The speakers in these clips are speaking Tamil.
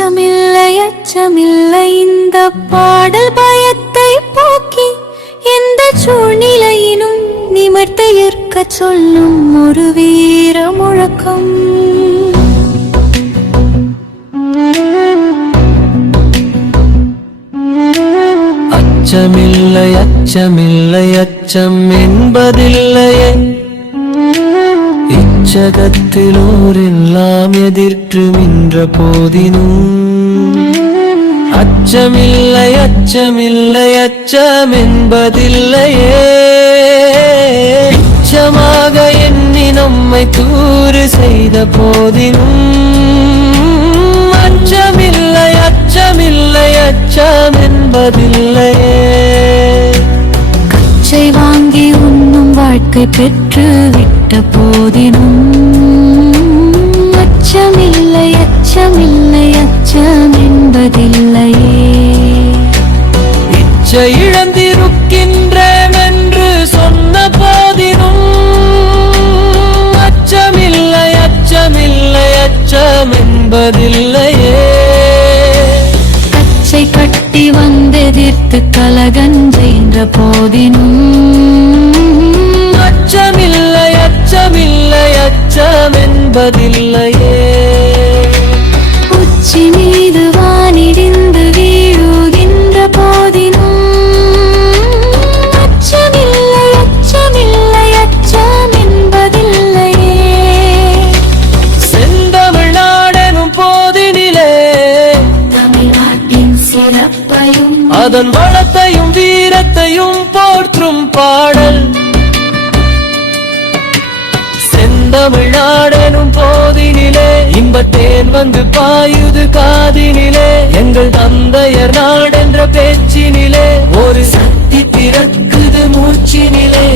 அச்சமில்லை அச்சமில்லை இந்த பாடல் பயத்தை போக்கி எந்த சூழ்நிலையினும் நிமிர்ந்து ஏற்க சொல்லும் ஒரு வீர முழக்கம். அச்சமில்லை அச்சமில்லை அச்சம் என்பதில்லையே, இச்சகத்திலோரெல்லாம் எதிர்த்து நின்ற போதினும். அச்சமில்லை அச்சமில்லை அச்சம் என்பதில்லையே, இச்சமாக எண்ணி நம்மை தூறு செய்த போதினும். அச்சமில்லை அச்சமில்லை அச்சம் என்பதில்லையே, கச்சை வாங்கி உண்ணும் வாழ்க்கை பெற்று விட்ட போதினும். அச்சமில்லை அச்சமில்லை அச்சம் என்பதில்லையே, இச்சை இழந்திருக்கின்றேன் என்று சொன்ன போதினும். அச்சமில்லை அச்சமில்லை அச்சம் என்பதில்லையே, கச்சை கட்டி வந்தெதிர்த்து கலகஞ்செய்த போதினும். அச்சமில்லை அச்சமில்லை அச்சம் என்பதில்லையே, உச்சி மீது வானிடிந்து வீழுகின்ற போதினும். அச்சமில்லை அச்சமில்லை அச்சம் என்பதில்லையே, செந்தமிழ்நாடெனும் போதினிலே தமிழ்நாட்டின் சிறப்பையும் அதன் வளத்தையும் வீரத்தையும் போற்றும் பாடல். செந்தமிழ்நாடெனும் போதினிலே இன்பத்தேன் வந்து பாயுது காதினிலே. எங்கள் தந்தையர் நாடென்ற பேச்சினிலே ஒரு சக்தி பிறக்குது மூச்சினிலே.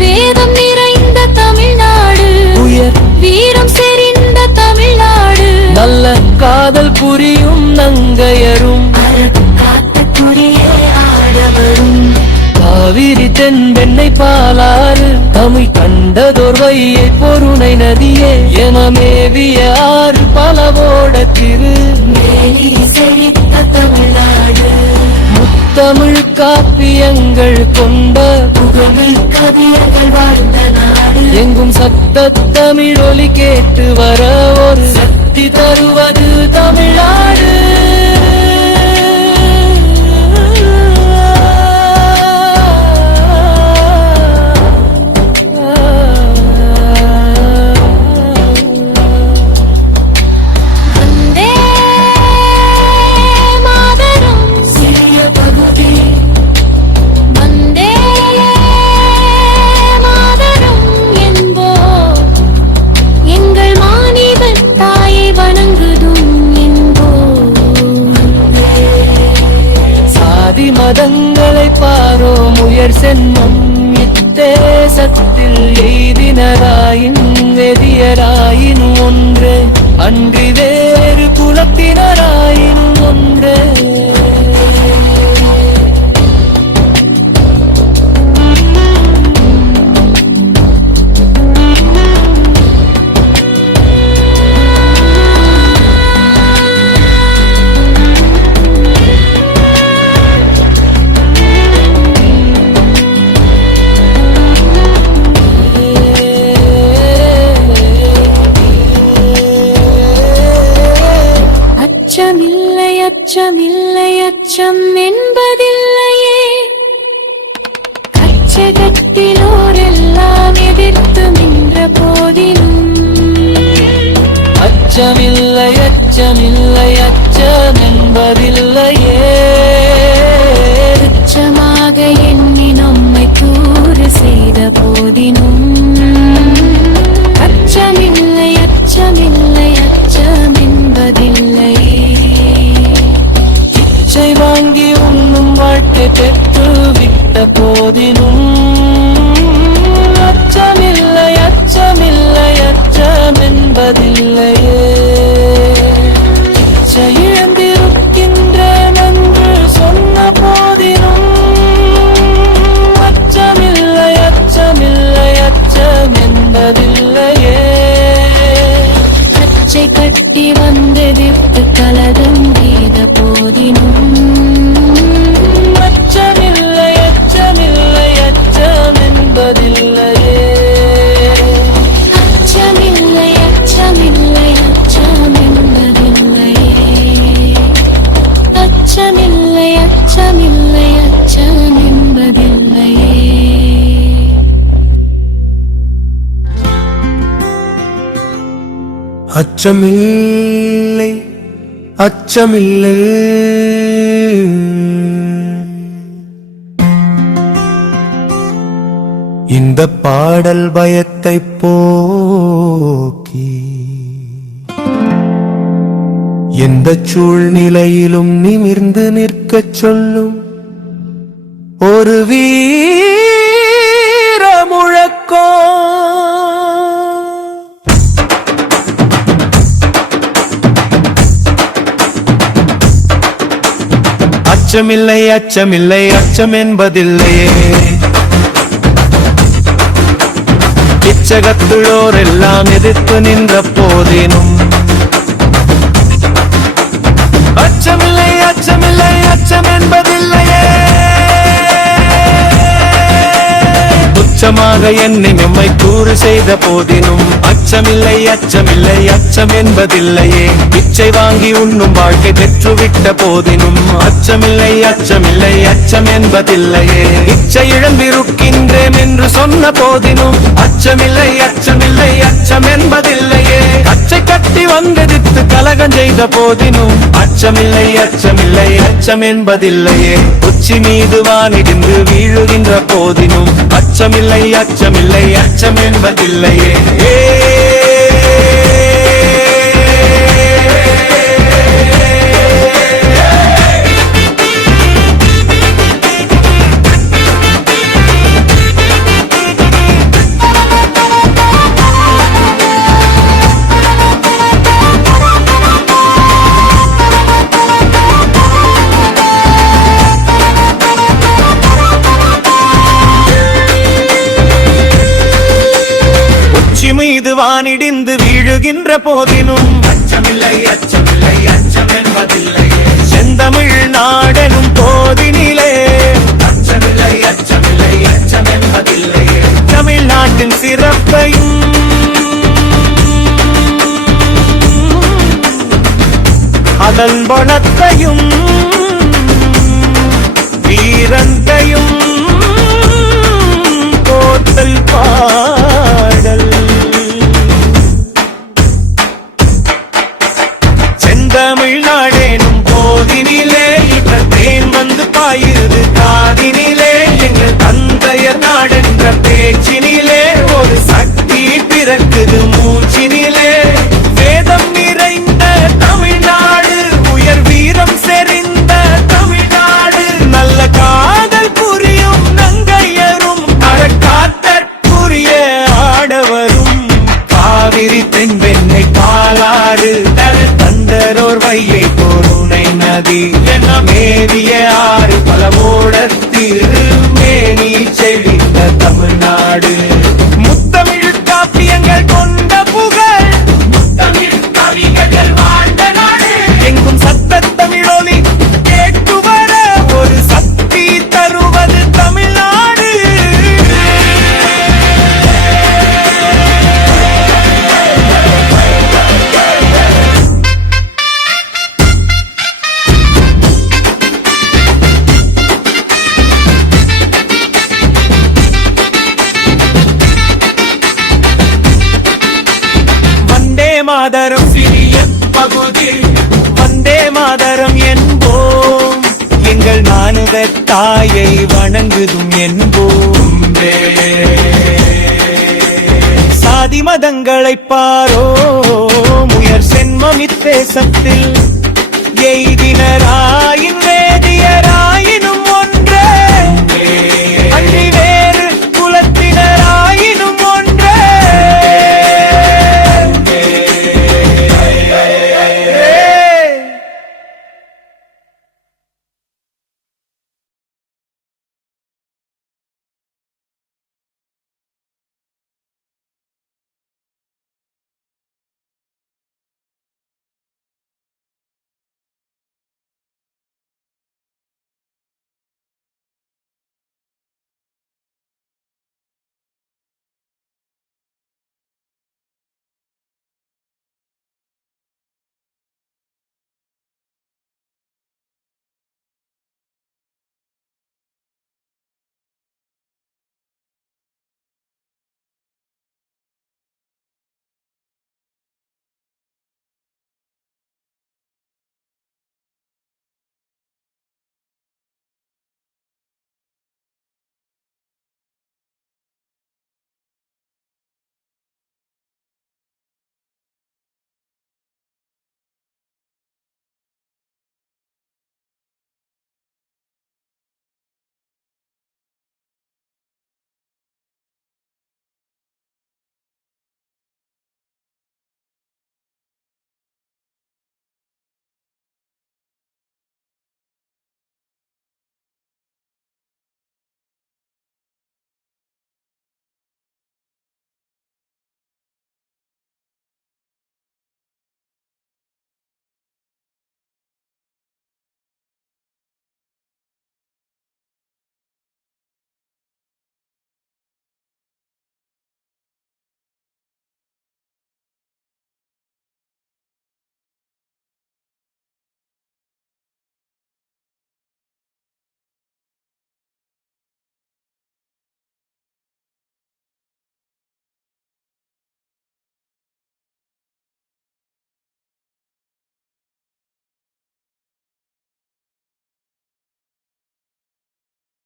வேதம் நிறைந்த தமிழ்நாடு, உயர் வீரம் செறிந்த தமிழ்நாடு, நல்ல காதல் புரியும் நங்கையரும் காத்தக்குடியே ஆடவரும். காவிரி தென்பெண்ணை பாலாறு தமிழ் கண்டதோர் வையை பொருணை நதியே என மேவிய ஆறு பலவோட திரு செழித்த தமிழ்நாடு, முத்தமிழ் காப்பியங்கள் கொண்ட புகழில் கவியர்கள் வாழ்ந்த நாடு. எங்கும் சத்த தமிழ் ஒலி கேட்டு வர ஒரு சக்தி தருவது தமிழ்நாடு. வந்தே மாதரம் சிறிய பகுதி, வந்தே மாதரம் என்போர் எங்கள் மாநில தாயை வணங்குதும் என்போர். சாதி மதங்களை பாரோம் உயர் சென்மம் இத்தேசத்தில் எய்தினராயின் வெதியராயின் ஒன்றே அன்றி வேறு குலத்தினராயின் ஒன்றே. அச்சமில்லை அச்சமில்லை அச்சம் என்பதில்லையே, கச்சகத்திலோரெல்லாம் எதிர்த்து நின்ற போதினும். அச்சமில்லை அச்சமில்லை அச்சம் என்பதில்லையே, துச்சமாக எண்ணி நம்மை தூறு செய்த போதினும். அச்சமில்லை அச்சமில்லை அச்சம் என்பதில்லையே, இச்சை வாங்கி உண்ணும் வாழ்க்கை பெற்று விட்ட போதினும். அச்சமில்லை அச்சமில்லை அச்சம் என்பதில்லையே, இச்சை இழந்திருக்கின்றேன் என்று சொன்ன போதினும். அச்சமில்லை அச்சமில்லை அச்சம் என்பதில்லையே, கச்சை கட்டி வந்தெதிர்த்து கலகம் கீத போதினும் அச்சமில்லை அச்சமில்லை அச்சம் என்பதில்லையே அச்சமில்லை அச்சமில்லை அச்சம் என்பதில்லையே அச்சமில்லை அச்சமில்லை அச்சம் என்பதில்லையே அச்சமில்லை அச்சமில்லை இந்த பாடல் பயத்தை போக்கி எந்த சூழ்நிலையிலும் நிமிர்ந்து நிற்கச் சொல்லும் ஒரு வீர முழக்கம். அச்சமில்லை அச்சமில்லை அச்சம் என்பதில்லையே இச்சகத்துளோர் எல்லாம் எதிர்த்து நின்ற போதினும் அச்சமில்லை அச்சமில்லை அச்சம் என்பதில்லையே துச்சமாக என்னை நம்மை கூறு செய்த போதினும் அச்சமில்லை அச்சமில்லை அச்சம் என்பதில்லையே பிச்சை வாங்கி உண்ணும் வாழ்க்கை பெற்றுவிட்ட போதினும் அச்சமில்லை அச்சமில்லை அச்சம் என்பதில்லையே இச்சை இழந்திருக்கின்றேன் என்று சொன்ன போதினும் அச்சமில்லை அச்சமில்லை அச்சம் என்பதில்லையே கச்சை கட்டி வந்தெதிர்த்து கலகம் செய்த போதினும் அச்சமில்லை அச்சமில்லை அச்சம் என்பதில்லையே உச்சி மீது வானிடிந்து வீழுகின்ற போதினும் அச்சமில்லை அச்சமில்லை அச்சம் என்பதில்லையே மீது வானிடிந்து வீழுகின்ற போதினும் அச்சமில்லை அச்சமில்லை அச்சம் என்பதில்லையே செந்தமிழ் நாடெனும் போதினிலே அச்சமில்லை அச்சமில்லை அச்சம் என்பதில்லையே தமிழ்நாட்டின் சிறப்பையும் அதன் வளத்தையும் வீரந்தையும் போத்தல் பாடல் செந்தமிழ்நாடேனும் போதினிலே இவர் தேன் வந்து பாயிருது காதினிலே எங்கள் தந்தையர் நாடென்ற பேச்சினிலே ஒரு சக்தி பிறக்குது மூச்சினிலே வேதம் நிறைந்த தமிழ்நாடு உயர் வீரம் செறிந்த தமிழ்நாடு நல்ல காதல் புரியும் நங்கையரும் அறக்காத்தற்குரிய ஆடவரும் காவிரி தென்பெண்ணை பாலாறு தந்தரோர் வையை பொருணை நதி என மேவிய ஆறு பல ஓடத்திரு மேனி செழித்த தமிழ்நாடு முத்தமிழ் காப்பியங்கள் கொண்ட புகழ் முத்தமிழ் கவிகள் வாழ்ந்த நாடு எங்கும் சத்த தமிழொலி கேட்டு வர ஒரு சக்தி தருவது தமிழ்நாடு மாதரம் சிறிய பகுதி வந்தே மாதரம் என்போம் எங்கள் நானுத தாயை வணங்குதும் என்போம் சாதி மதங்களை பாரோ உயர் சென்மம் இத்தேசத்தில்